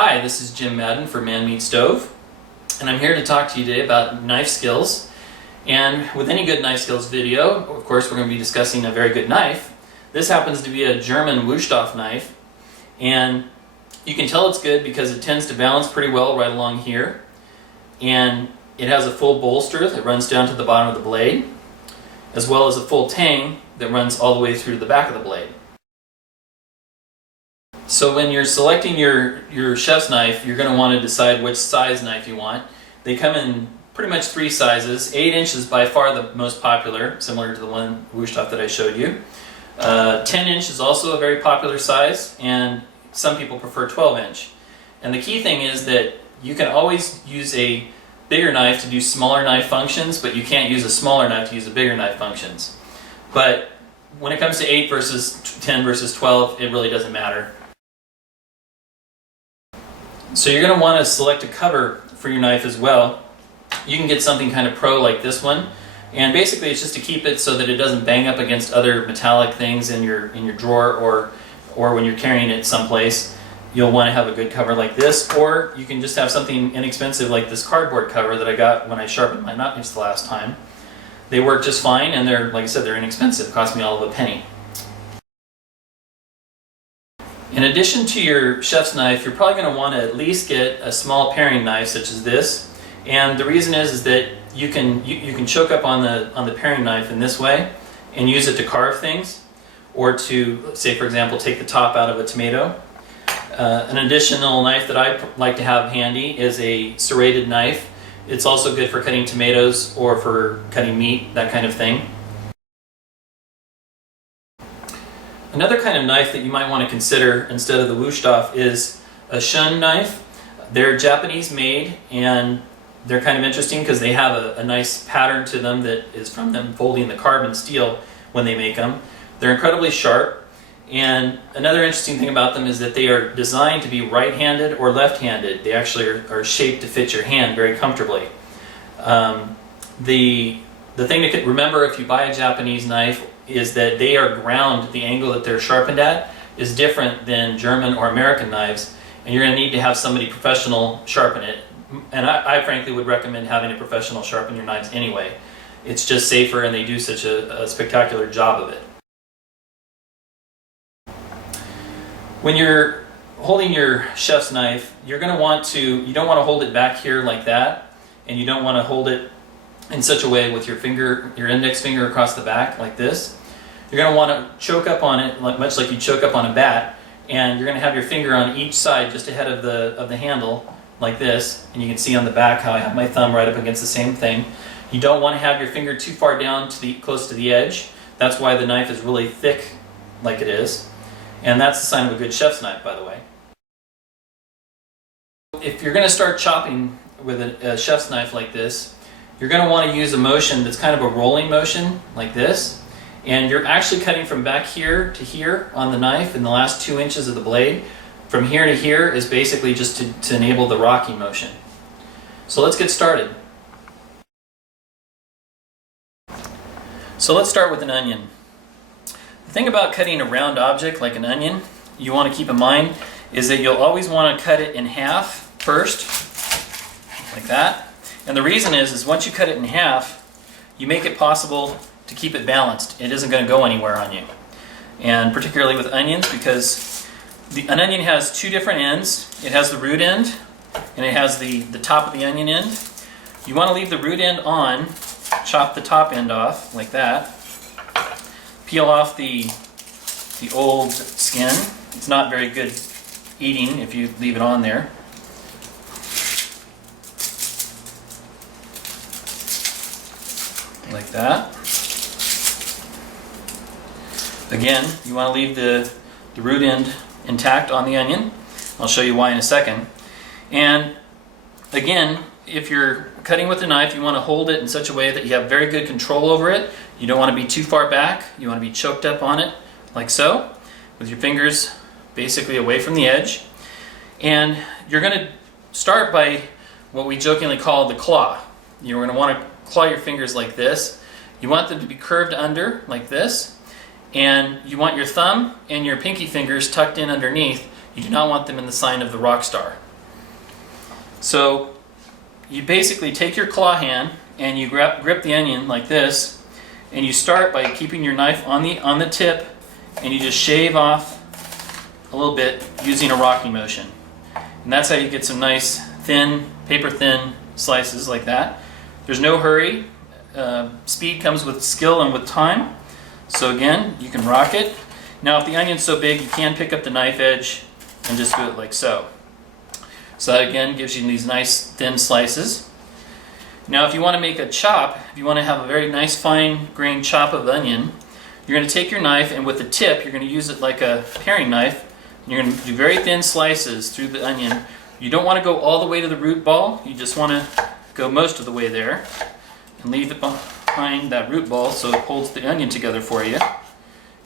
Hi, this is Jim Madden for Man Meat Stove, and I'm here to talk to you today about knife skills. And with any good knife skills video, of course, we're going to be discussing a very good knife. This happens to be a German Wüsthof knife, and you can tell it's good because it tends to balance pretty well right along here, and it has a full bolster that runs down to the bottom of the blade, as well as a full tang that runs all the way through to the back of the blade. So when you're selecting your chef's knife, you're going to want to decide which size knife you want. They come in pretty much three sizes. 8 inch is by far the most popular, similar to the one Wüsthof that I showed you. 10 inch is also a very popular size, and some people prefer 12 inch. And the key thing is that you can always use a bigger knife to do smaller knife functions, but you can't use a smaller knife to use a bigger knife functions. But when it comes to 8 versus 10 versus 12, it really doesn't matter. So you're going to want to select a cover for your knife as well. You can get something kind of pro like this one, and basically it's just to keep it so that it doesn't bang up against other metallic things in your drawer or when you're carrying it someplace. You'll want to have a good cover like this, or you can just have something inexpensive like this cardboard cover that I got when I sharpened my knives the last time. They work just fine, and they're, like I said, they're inexpensive. It cost me all of a penny. In addition to your chef's knife, you're probably going to want to at least get a small paring knife such as this. And the reason is that you can choke up on the paring knife in this way and use it to carve things, or to, say for example, take the top out of a tomato. An additional knife that I like to have handy is a serrated knife. It's also good for cutting tomatoes or for cutting meat, that kind of thing. Another kind of knife that you might want to consider instead of the Wüsthof is a shun knife. They're Japanese made, and they're kind of interesting because they have a nice pattern to them that is from them folding the carbon steel when they make them. They're incredibly sharp, and another interesting thing about them is that they are designed to be right-handed or left-handed. They actually are shaped to fit your hand very comfortably. The thing to remember if you buy a Japanese knife is that they are ground, the angle that they're sharpened at is different than German or American knives, and you're going to need to have somebody professional sharpen it. And I frankly would recommend having a professional sharpen your knives anyway. It's just safer, and they do such a spectacular job of it. When you're holding your chef's knife, you're going to want to, you don't want to hold it back here like that, and you don't want to hold it in such a way with your finger, your index finger across the back like this. You're going to want to choke up on it much like you choke up on a bat, and you're going to have your finger on each side just ahead of the handle like this, and you can see on the back how I have my thumb right up against the same thing. You don't want to have your finger too far down to close to the edge. That's why the knife is really thick like it is, and that's the sign of a good chef's knife, by the way. If you're going to start chopping with a chef's knife like this, you're going to want to use a motion that's kind of a rolling motion like this, and you're actually cutting from back here to here on the knife in the last 2 inches of the blade. From here to here is basically just to enable the rocking motion. So let's get started. So let's start with an onion. The thing about cutting a round object like an onion you want to keep in mind is that you'll always want to cut it in half first, like that. And the reason is once you cut it in half, you make it possible to keep it balanced. It isn't going to go anywhere on you. And particularly with onions, because an onion has two different ends. It has the root end, and it has the top of the onion end. You want to leave the root end on, chop the top end off like that, peel off the old skin. It's not very good eating if you leave it on there. Like that. Again, you want to leave the root end intact on the onion. I'll show you why in a second. And again, if you're cutting with a knife, you want to hold it in such a way that you have very good control over it. You don't want to be too far back. You want to be choked up on it, like so, with your fingers basically away from the edge. And you're going to start by what we jokingly call the claw. You're going to want to claw your fingers like this. You want them to be curved under like this, and you want your thumb and your pinky fingers tucked in underneath. You do not want them in the sign of the rock star, So you basically take your claw hand and you grip the onion like this, and you start by keeping your knife on the tip, and you just shave off a little bit using a rocking motion. And that's how you get some nice thin, paper thin slices like that. There's no hurry. Speed comes with skill and with time. So again, you can rock it. Now if the onion's so big, you can pick up the knife edge and just do it like so. So that again gives you these nice thin slices. Now if you want to make a chop, if you want to have a very nice fine grained chop of onion, you're going to take your knife, and with the tip you're going to use it like a paring knife. And you're going to do very thin slices through the onion. You don't want to go all the way to the root ball, you just want to go most of the way there and leave it behind that root ball so it holds the onion together for you.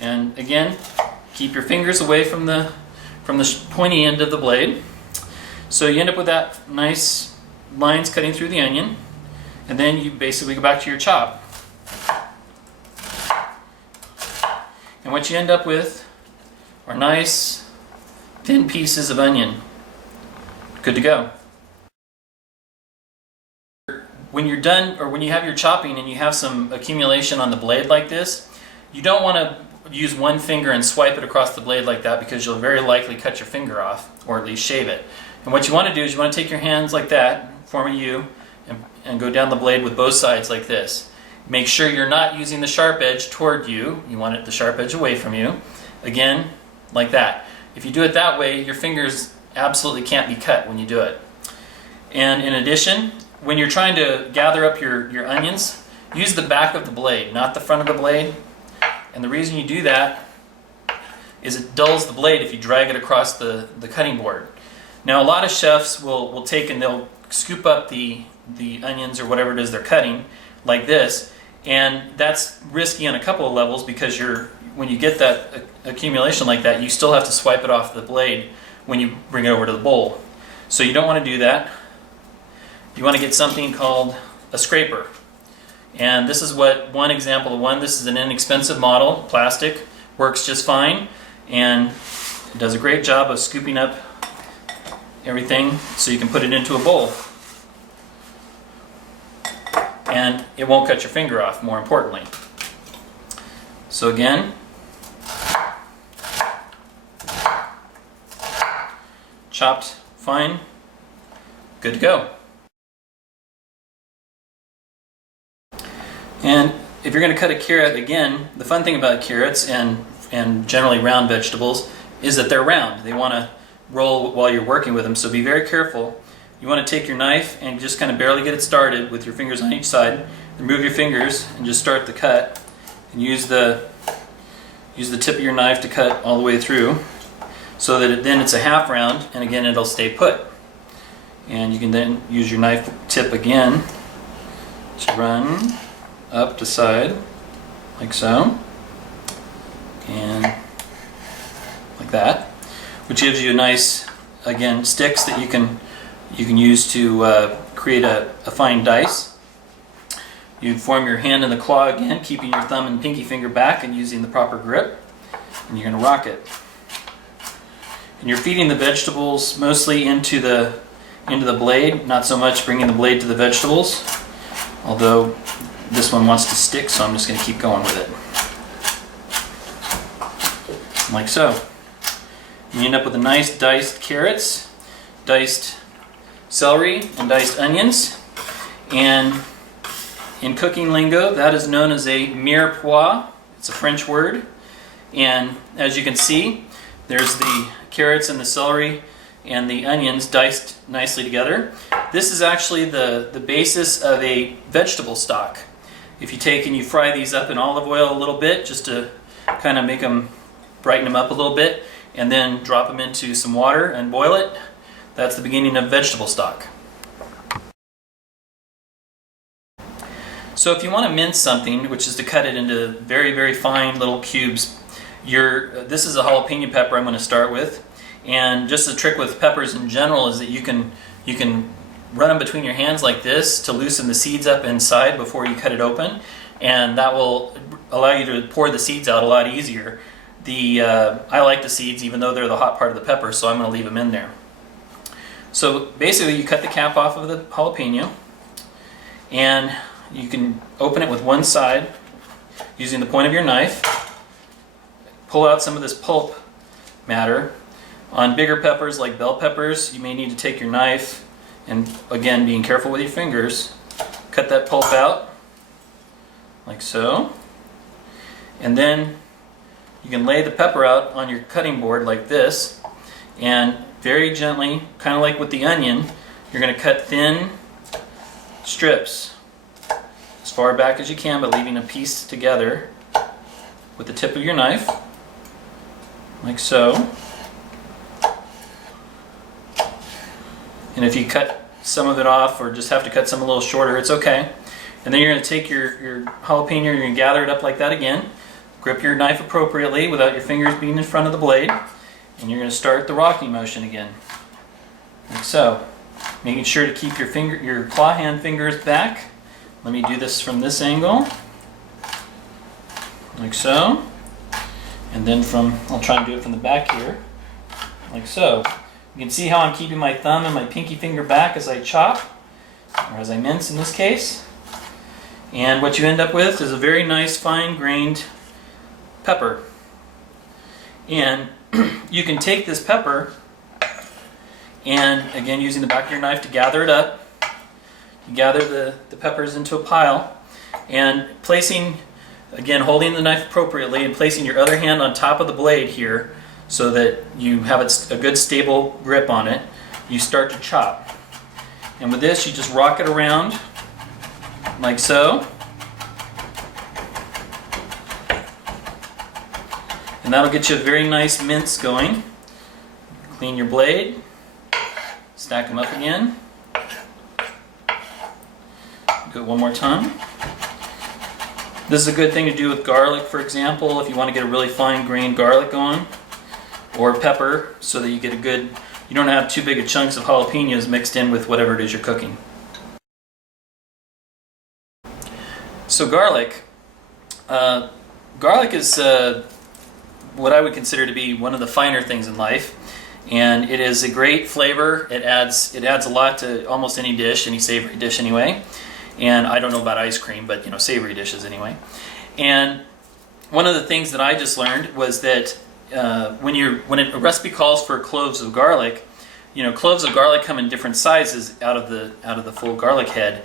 And again, keep your fingers away from the pointy end of the blade. So you end up with that nice lines cutting through the onion, and then you basically go back to your chop. And what you end up with are nice thin pieces of onion. Good to go. When you're done, or when you have your chopping and you have some accumulation on the blade like this, you don't want to use one finger and swipe it across the blade like that, because you'll very likely cut your finger off, or at least shave it. And what you want to do is you want to take your hands like that, form a U, and go down the blade with both sides like this. Make sure you're not using the sharp edge toward you. You want the sharp edge away from you. Again, like that. If you do it that way, your fingers absolutely can't be cut when you do it. And in addition, when you're trying to gather up your onions, use the back of the blade, not the front of the blade. And the reason you do that is it dulls the blade if you drag it across the cutting board. Now a lot of chefs will take and they'll scoop up the onions or whatever it is they're cutting like this, and that's risky on a couple of levels, because when you get that accumulation like that, you still have to swipe it off the blade when you bring it over to the bowl. So you don't want to do that. You want to get something called a scraper. And this is one example of one. This is an inexpensive model, plastic, works just fine, and it does a great job of scooping up everything so you can put it into a bowl. And it won't cut your finger off, more importantly. So again, chopped fine, good to go. And if you're going to cut a carrot, again, the fun thing about carrots and generally round vegetables is that they're round. They want to roll while you're working with them, so be very careful. You want to take your knife and just kind of barely get it started with your fingers on each side. Remove your fingers and just start the cut, and use the tip of your knife to cut all the way through, so that then it's a half round, and again it'll stay put. And you can then use your knife tip again to run up the side like so, and like that, which gives you a nice, again, sticks that you can use to create a fine dice. You form your hand in the claw again, keeping your thumb and pinky finger back and using the proper grip, and you're going to rock it. And you're feeding the vegetables mostly into the blade, not so much bringing the blade to the vegetables, although this one wants to stick, so I'm just going to keep going with it. Like so. You end up with a nice diced carrots, diced celery, and diced onions. And in cooking lingo, that is known as a mirepoix. It's a French word. And as you can see, there's the carrots and the celery and the onions diced nicely together. This is actually the basis of a vegetable stock. If you take and you fry these up in olive oil a little bit, just to kind of make them, brighten them up a little bit, and then drop them into some water and boil it, that's the beginning of vegetable stock. So if you want to mince something, which is to cut it into very, very fine little cubes, this is a jalapeno pepper I'm going to start with. And just a trick with peppers in general is that you can run them between your hands like this to loosen the seeds up inside before you cut it open, and that will allow you to pour the seeds out a lot easier. I like the seeds even though they're the hot part of the pepper, so I'm going to leave them in there. So basically you cut the cap off of the jalapeno, and you can open it with one side using the point of your knife. Pull out some of this pulp matter. On bigger peppers like bell peppers, you may need to take your knife and, again, being careful with your fingers, cut that pulp out like so. And then you can lay the pepper out on your cutting board like this, and very gently, kind of like with the onion, you're going to cut thin strips as far back as you can, but leaving a piece together with the tip of your knife, like so. And if you cut some of it off or just have to cut some a little shorter, it's okay. And then you're going to take your jalapeno, you're going to gather it up like that again. Grip your knife appropriately without your fingers being in front of the blade. And you're going to start the rocking motion again, like so. Making sure to keep your claw hand fingers back. Let me do this from this angle, like so. And then I'll try and do it from the back here, like so. You can see how I'm keeping my thumb and my pinky finger back as I chop, or as I mince in this case. And what you end up with is a very nice fine-grained pepper. And you can take this pepper and, again, using the back of your knife to gather it up, you gather the peppers into a pile, and placing, again, holding the knife appropriately and placing your other hand on top of the blade here so that you have a good stable grip on it, you start to chop. And with this, you just rock it around like so. And that'll get you a very nice mince going. Clean your blade, stack them up again. Do it one more time. This is a good thing to do with garlic, for example, if you want to get a really fine grained garlic going, or pepper, so that you get you don't have too big of chunks of jalapenos mixed in with whatever it is you're cooking. So garlic is what I would consider to be one of the finer things in life, and it is a great flavor. It adds a lot to almost any dish, any savory dish anyway. And I don't know about ice cream, but savory dishes anyway. And one of the things that I just learned was that when a recipe calls for cloves of garlic, cloves of garlic come in different sizes out of the full garlic head.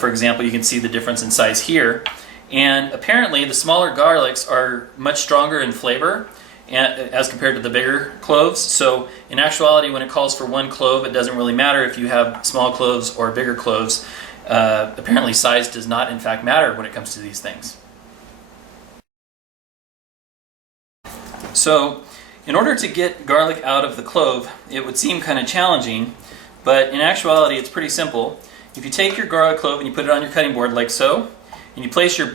For example, you can see the difference in size here. And apparently, the smaller garlics are much stronger in flavor as compared to the bigger cloves. So in actuality, when it calls for one clove, it doesn't really matter if you have small cloves or bigger cloves. Apparently, size does not, in fact, matter when it comes to these things. So, in order to get garlic out of the clove, it would seem kind of challenging, but in actuality, it's pretty simple. If you take your garlic clove and you put it on your cutting board like so, and you place your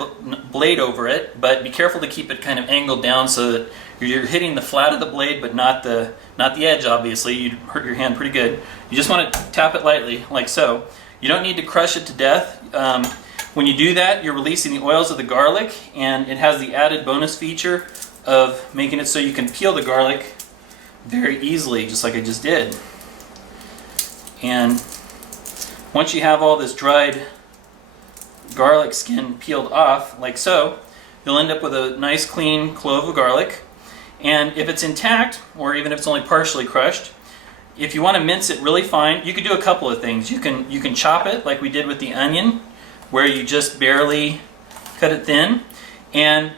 blade over it, but be careful to keep it kind of angled down so that you're hitting the flat of the blade, but not the edge, obviously. You'd hurt your hand pretty good. You just want to tap it lightly, like so. You don't need to crush it to death. When you do that, you're releasing the oils of the garlic, and it has the added bonus feature of making it so you can peel the garlic very easily, just like I just did. And once you have all this dried garlic skin peeled off, like so, you'll end up with a nice clean clove of garlic. And if it's intact, or even if it's only partially crushed, if you want to mince it really fine, you could do a couple of things. You can chop it like we did with the onion, where you just barely cut it thin. And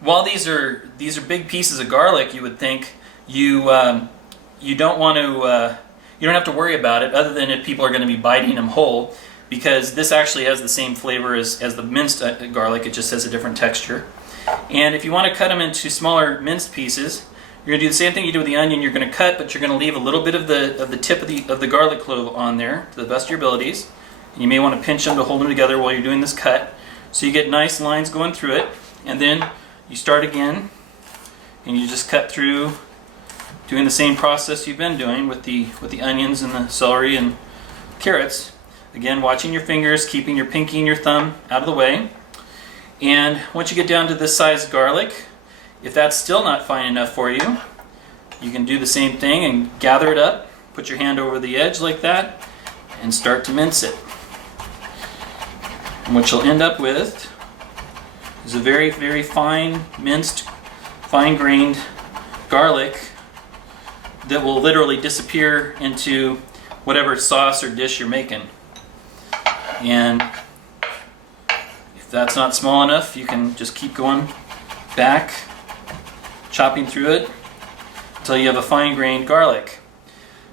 while these are big pieces of garlic, you would think you don't want to you don't have to worry about it, other than if people are going to be biting them whole, because this actually has the same flavor as the minced garlic. It just has a different texture. And if you want to cut them into smaller minced pieces, you're going to do the same thing you do with the onion. You're going to cut, but you're going to leave a little bit of the tip of the garlic clove on there to the best of your abilities. And you may want to pinch them to hold them together while you're doing this cut, so you get nice lines going through it. And then you start again, and you just cut through, doing the same process you've been doing with the onions and the celery and carrots. Again, watching your fingers, keeping your pinky and your thumb out of the way. And once you get down to this size garlic, if that's still not fine enough for you, you can do the same thing and gather it up, put your hand over the edge like that and start to mince it. And what you'll end up with is a very, very fine minced, fine-grained garlic that will literally disappear into whatever sauce or dish you're making. And if that's not small enough, you can just keep going back, chopping through it until you have a fine-grained garlic.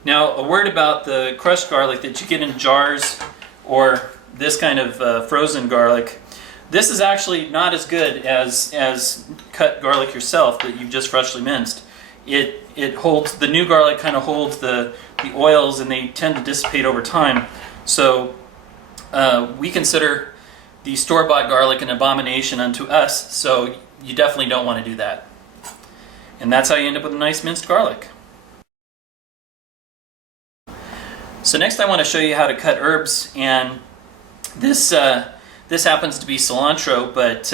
Now, a word about the crushed garlic that you get in jars or this kind of frozen garlic. This is actually not as good as cut garlic yourself that you've just freshly minced. It holds, the new garlic kind of holds the oils, and they tend to dissipate over time. So we consider the store-bought garlic an abomination unto us, so you definitely don't want to do that. And that's how you end up with a nice minced garlic. So next I want to show you how to cut herbs, and this happens to be cilantro, but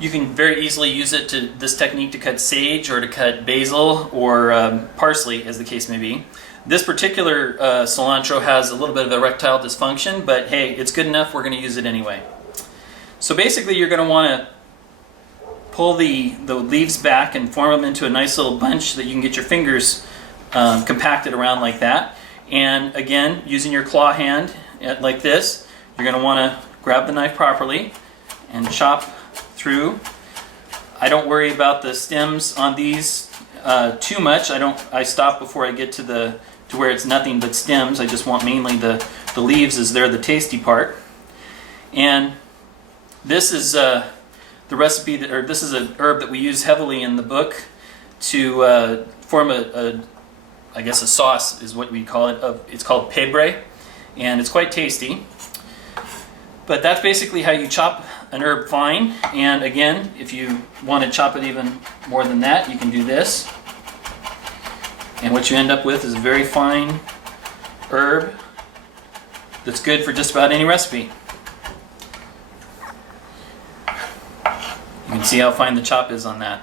you can very easily use this technique to cut sage or to cut basil or parsley, as the case may be. This particular cilantro has a little bit of erectile dysfunction, but hey, it's good enough, we're going to use it anyway. So basically you're going to want to pull the leaves back and form them into a nice little bunch that you can get your fingers compacted around like that. And again, using your claw hand like this, you're going to want to grab the knife properly and chop through. I don't worry about the stems on these too much. I stop before I get to where it's nothing but stems. I just want mainly the leaves, as they're the tasty part. And this is the recipe this is an herb that we use heavily in the book to form I guess a sauce is what we call it. It's called pebre, and it's quite tasty. But that's basically how you chop an herb fine. And again, if you want to chop it even more than that, you can do this. And what you end up with is a very fine herb that's good for just about any recipe. You can see how fine the chop is on that.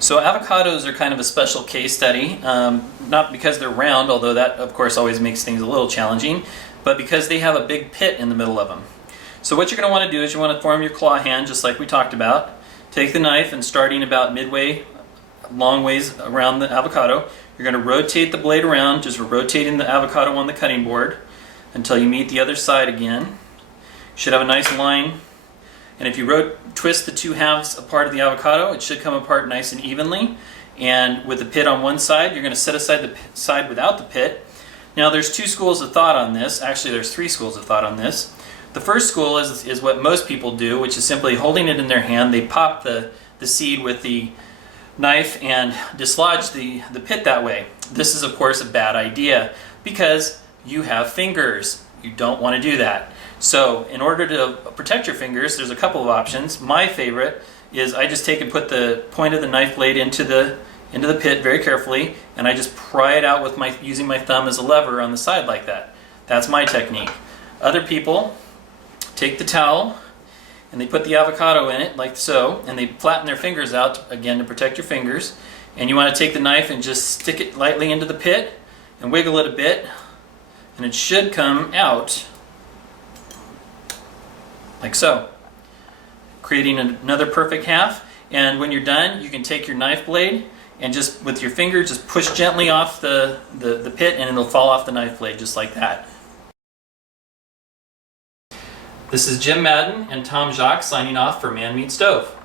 So avocados are kind of a special case study, not because they're round, although that of course always makes things a little challenging, but because they have a big pit in the middle of them. So what you're going to want to do is you want to form your claw hand just like we talked about. Take the knife and starting about midway, long ways around the avocado, you're going to rotate the blade around, just rotating the avocado on the cutting board until you meet the other side again. You should have a nice line. And if you twist the two halves apart of the avocado, it should come apart nice and evenly. And with the pit on one side, you're going to set aside the side without the pit. Now there's two schools of thought on this. Actually, there's three schools of thought on this. The first school is what most people do, which is simply holding it in their hand. They pop the seed with the knife and dislodge the pit that way. This is, of course, a bad idea because you have fingers. You don't want to do that. So in order to protect your fingers, there's a couple of options. My favorite is I just take and put the point of the knife blade into the pit very carefully, and I just pry it out with using my thumb as a lever on the side like that. That's my technique. Other people take the towel and they put the avocado in it like so, and they flatten their fingers out again to protect your fingers. And you want to take the knife and just stick it lightly into the pit and wiggle it a bit, and it should come out like so, creating another perfect half. And when you're done, you can take your knife blade and just with your finger just push gently off the pit, and it'll fall off the knife blade just like that. This is Jim Madden and Tom Jacques signing off for Man Meat Stove.